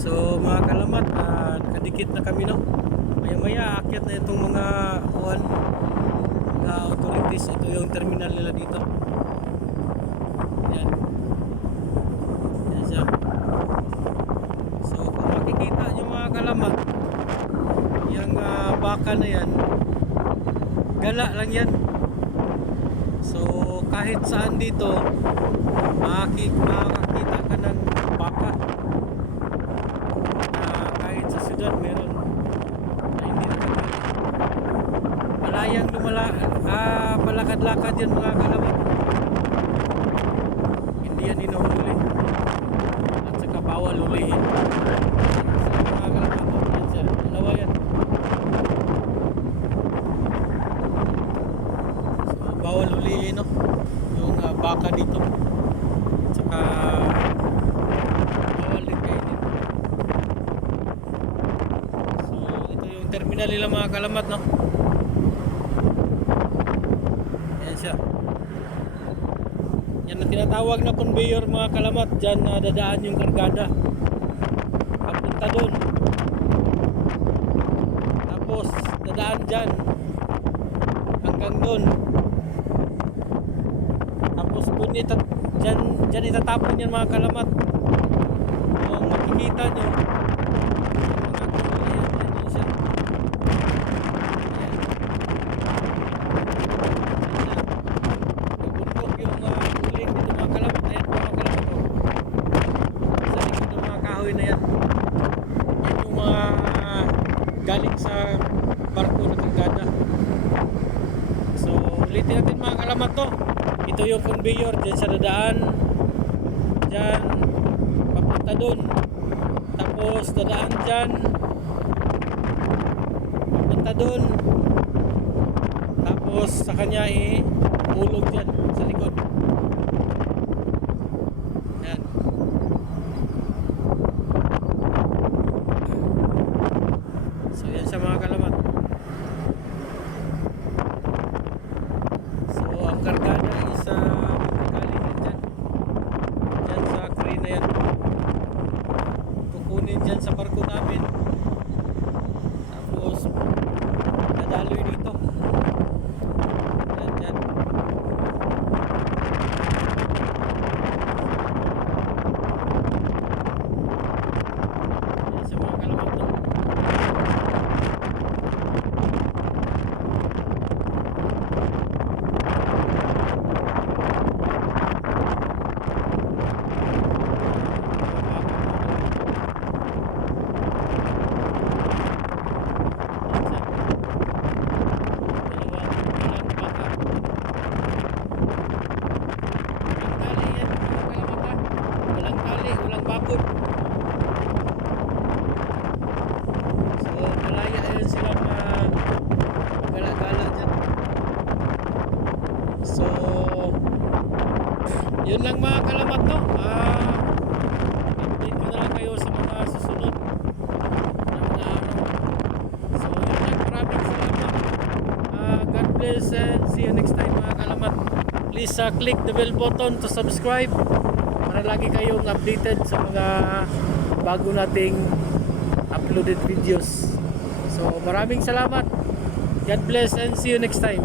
So mga kalamat, nakadikit na kami, no. Maya-maya aakyat na itong mga kuwan, mga authorities. Ito yung terminal nila dito. Yan. Yan siya. So kung makikita nyo mga kalamat, yung baka na yan, gala lang yan. So kahit saan dito makakita ka ng baka. Kahit sa syudad meron na hindi nakakali. Malayang palakad-lakad yan mga kalamat. Hindi yan inuhuli. At saka bawal hulihin. Sa mga kalamat, yan siya. Dalawa yan. So bawal hulihin, no? Yung baka dito. At saka bawal din kainin. So ito yung terminal nila mga kalamat, no? Yan siya. Yan ang tinatawag na conveyor mga kalamat. Diyan dadaan yung kargada papunta doon, tapos dadaan dyan hanggang doon, tapos doon dyan itatapon yan mga kalamat. Kung makikita nyo mga kulay yan, yan siya. Ayan. Nabundok yung uling dito mga kalamat. Ayan po mga kalamat, oh. Sa likod ng mga kahoy na yan, yan yung mga galing sa barko na kargada. So ulitin natin mga kalamat, to. Ito yung conveyor, dyan sa dadaan, dyan papunta dun, tapos dadaan dyan papunta dun, tapos sa kanya hulog dyan sa likod. Yan. So yan siya mga kalamat. So ang kargada is galing yan dyan sa crane na yan, kukunin dyan sa barko namin, tapos dadaloy dito. Yan dyan. Yan sa mga kalamat, no? Walang bakod. So malaya yan silang gala-gala dyan. So yun lang mga kalamat, no? Update ko na lang kayo sa mga susunod na mga araw. So yun lang, maraming salamat. God bless and see you next time mga kalamat. Please click the bell button to subscribe para lagi kayong updated sa mga bago nating uploaded videos. So maraming salamat. God bless and see you next time.